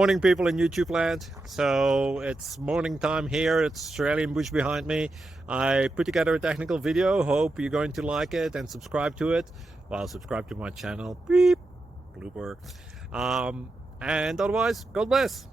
Morning, people in YouTube land. So it's morning time here. It's Australian bush behind me. I put together a technical video. Hope you're going to like it and subscribe to it. Well, subscribe to my channel. Beep. Blooper. And otherwise, God bless.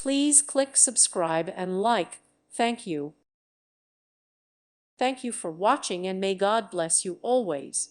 Please click subscribe and like. Thank you. Thank you for watching, and may God bless you always.